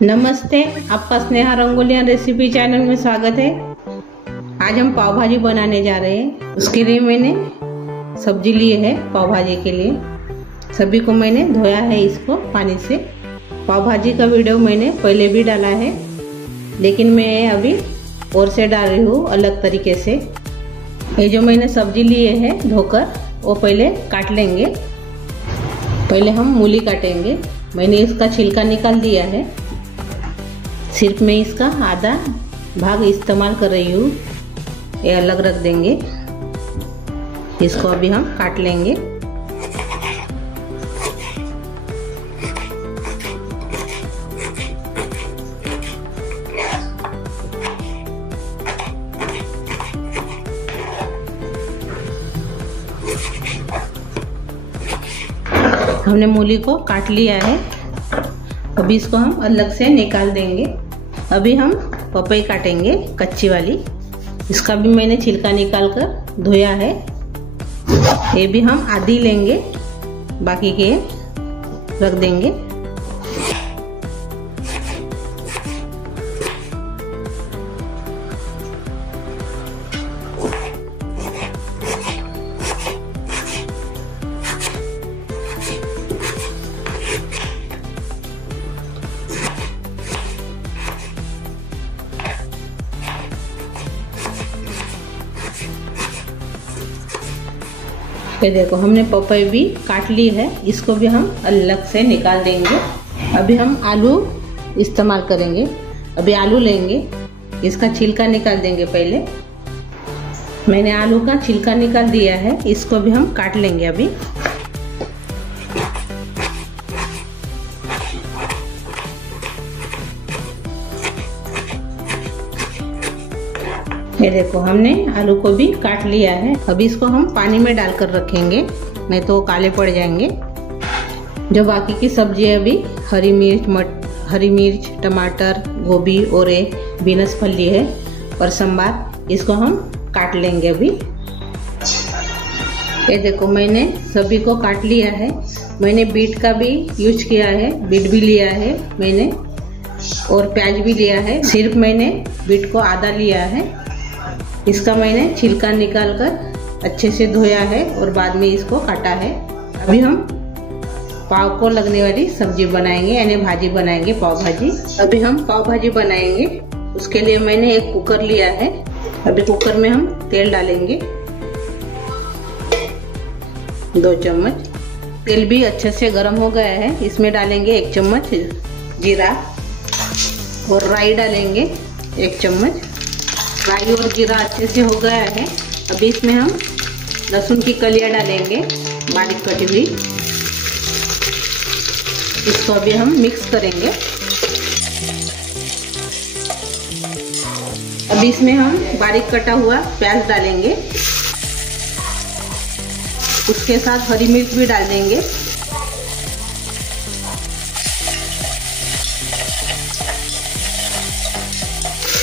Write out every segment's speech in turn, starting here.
नमस्ते, आपका Sneha रंगोलिया recipe channel में स्वागत है। आज हम पाव भाजी बनाने जा रहे हैं। उसके लिए मैंने सब्जी ली है। पाव भाजी के लिए सभी को मैंने धोया है इसको पानी से। पाव भाजी का वीडियो मैंने पहले भी डाला है, लेकिन मैं अभी और से डाल रही हूँ अलग तरीके से। ये जो मैंने सब्जी लिए है धोकर, वो पहले काट लेंगे। पहले हम मूली काटेंगे। मैंने इसका छिलका निकाल दिया है, सिर्फ मैं इसका आधा भाग इस्तेमाल कर रही हूँ। ये अलग रख देंगे। इसको अभी हम काट लेंगे। हमने मूली को काट लिया है। अभी इसको हम अलग से निकाल देंगे। अभी हम पपई काटेंगे, कच्ची वाली। इसका भी मैंने छिलका निकाल कर धोया है। ये भी हम आधी लेंगे, बाकी के रख देंगे। ये देखो, हमने पपई भी काट ली है। इसको भी हम अलग से निकाल देंगे। अभी हम आलू इस्तेमाल करेंगे। अभी आलू लेंगे, इसका छिलका निकाल देंगे। पहले मैंने आलू का छिलका निकाल दिया है। इसको भी हम काट लेंगे अभी। ये देखो, हमने आलू को भी काट लिया है। अभी इसको हम पानी में डालकर रखेंगे, नहीं तो काले पड़ जाएंगे। जो बाकी की सब्जी है, अभी हरी मिर्च, टमाटर, गोभी और बीनस फली है और संबार, इसको हम काट लेंगे अभी। ये देखो, मैंने सभी को काट लिया है। मैंने बीट का भी यूज किया है, बीट भी लिया है मैंने, और प्याज भी लिया है। सिर्फ मैंने बीट को आधा लिया है। इसका मैंने छिलका निकाल कर अच्छे से धोया है और बाद में इसको काटा है। अभी हम पाव को लगने वाली सब्जी बनाएंगे, यानी भाजी बनाएंगे, पाव भाजी। अभी हम पाव भाजी बनाएंगे। उसके लिए मैंने एक कुकर लिया है। अभी कुकर में हम तेल डालेंगे, 2 चम्मच। तेल भी अच्छे से गर्म हो गया है। इसमें डालेंगे 1 चम्मच जीरा और राई डालेंगे 1 चम्मच। राई और जीरा अच्छे से हो गया है। अभी इसमें हम लहसुन की कलियां डालेंगे, बारीक कटी हुई। इसको अभी हम मिक्स करेंगे। अभी इसमें हम बारीक कटा हुआ प्याज डालेंगे। उसके साथ हरी मिर्च भी डाल देंगे।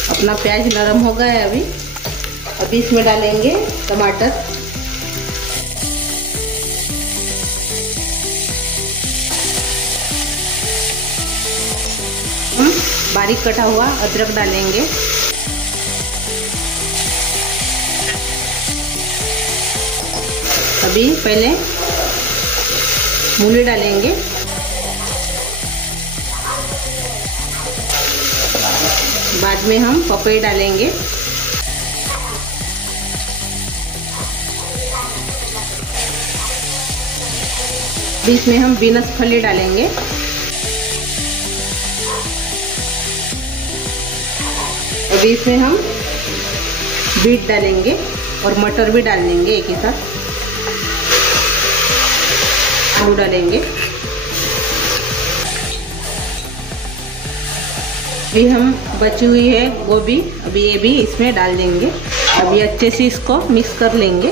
अपना प्याज नरम हो गया है अभी इसमें डालेंगे टमाटर। हम बारीक कटा हुआ अदरक डालेंगे। अभी पहले मूली डालेंगे। बाद में हम पपई डालेंगे। बीच में हम बीनस फली डालेंगे। अभी इसमें हम बीट डालेंगे और मटर भी डाल देंगे एक ही साथ। आलू डालेंगे। अभी हम बची हुई है गोभी, अभी ये भी इसमें डाल देंगे। अभी अच्छे से इसको मिक्स कर लेंगे।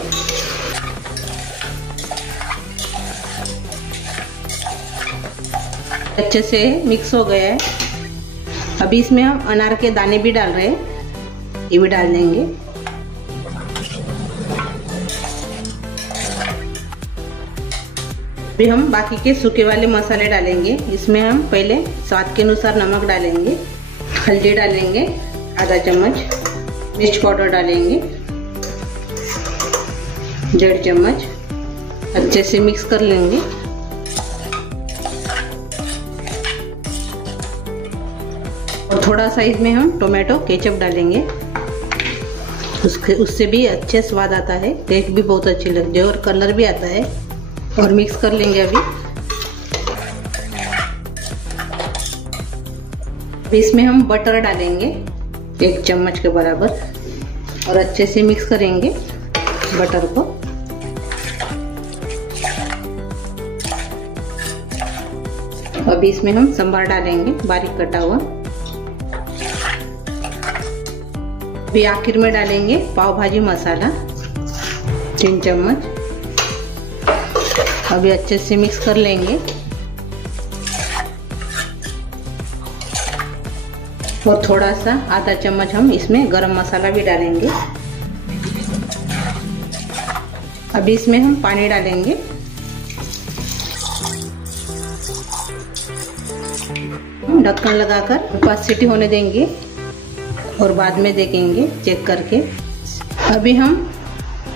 अच्छे से मिक्स हो गया है। अभी इसमें हम अनार के दाने भी डाल रहे हैं, ये भी डाल देंगे। अभी हम बाकी के सूखे वाले मसाले डालेंगे। इसमें हम पहले स्वाद के अनुसार नमक डालेंगे, हल्दी डालेंगे आधा चम्मच, मिर्च पाउडर डालेंगे 1.5 चम्मच, अच्छे से मिक्स कर लेंगे। और थोड़ा सा इसमें हम टोमेटो केचप डालेंगे, उससे भी अच्छे स्वाद आता है, टेस्ट भी बहुत अच्छी लगती है और कलर भी आता है। और मिक्स कर लेंगे। अभी इसमें हम बटर डालेंगे 1 चम्मच के बराबर और अच्छे से मिक्स करेंगे बटर को। अभी इसमें हम संभार डालेंगे बारीक कटा हुआ। अभी आखिर में डालेंगे पाव भाजी मसाला 3 चम्मच। अभी अच्छे से मिक्स कर लेंगे और थोड़ा सा आधा चम्मच हम इसमें गरम मसाला भी डालेंगे। अभी इसमें हम पानी डालेंगे। ढक्कन लगाकर 5 सीटी होने देंगे और बाद में देखेंगे चेक करके। अभी हम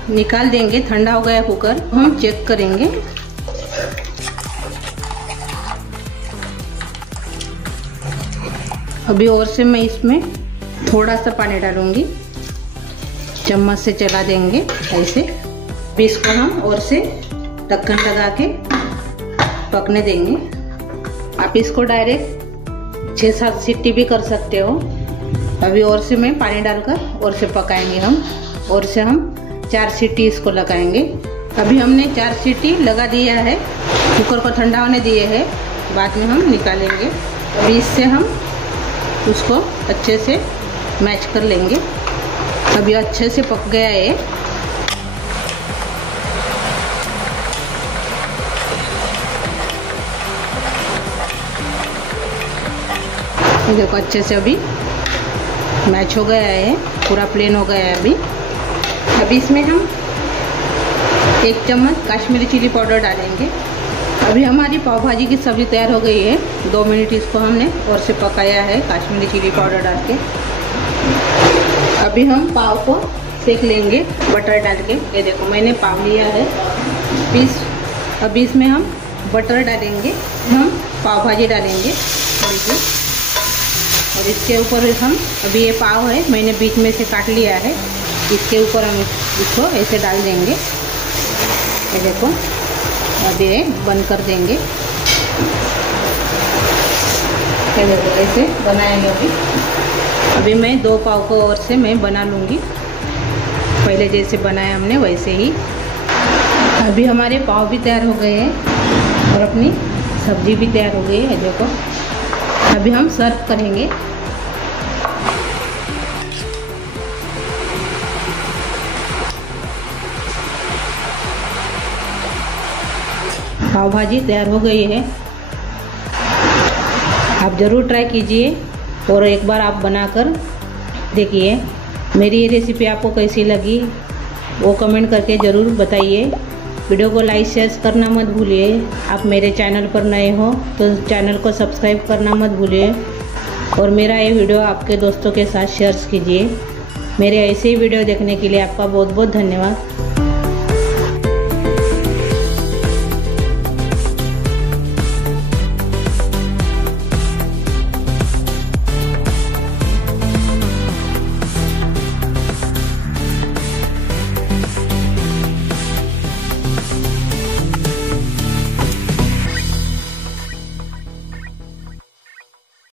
निकाल देंगे, ठंडा हो गया कुकर, हम चेक करेंगे। अभी और से मैं इसमें थोड़ा सा पानी डालूंगी, चम्मच से चला देंगे ऐसे। अभी इसको हम और से ढक्कन लगा के पकने देंगे। आप इसको डायरेक्ट 6-7 सीटी भी कर सकते हो। अभी और से मैं पानी डालकर और से पकाएंगे हम, और से हम 4 सीटी इसको लगाएंगे। अभी हमने 4 सीटी लगा दिया है, कुकर को ठंडा होने दिए है, बाद में हम निकालेंगे। अभी इससे हम उसको अच्छे से मैच कर लेंगे। अभी अच्छे से पक गया है। देखो अच्छे से अभी मैच हो गया है, पूरा प्लेन हो गया है। अभी इसमें हम 1 चम्मच काश्मीरी चिली पाउडर डालेंगे। अभी हमारी पाव भाजी की सब्ज़ी तैयार हो गई है। 2 मिनट इसको हमने और से पकाया है काश्मीरी चिली पाउडर डाल के। अभी हम पाव को सेक लेंगे बटर डाल के। ये देखो मैंने पाव लिया है पीस। अभी इसमें हम बटर डालेंगे, हम पाव भाजी डालेंगे और इसके ऊपर हम अभी ये पाव है मैंने बीच में से काट लिया है, इसके ऊपर हम इसको ऐसे डाल देंगे। ये देखो अभी ये बंद कर देंगे। ये देखो ऐसे बनाएंगे। अभी मैं 2 पाव को और से मैं बना लूँगी, पहले जैसे बनाया हमने वैसे ही। अभी हमारे पाव भी तैयार हो गए हैं और अपनी सब्जी भी तैयार हो गई है। देखो अभी हम सर्व करेंगे। पाव भाजी तैयार हो गई है। आप ज़रूर ट्राई कीजिए और एक बार आप बनाकर देखिए। मेरी ये रेसिपी आपको कैसी लगी वो कमेंट करके ज़रूर बताइए। वीडियो को लाइक शेयर करना मत भूलिए। आप मेरे चैनल पर नए हो तो चैनल को सब्सक्राइब करना मत भूलिए और मेरा ये वीडियो आपके दोस्तों के साथ शेयर कीजिए। मेरे ऐसे ही वीडियो देखने के लिए आपका बहुत बहुत धन्यवाद।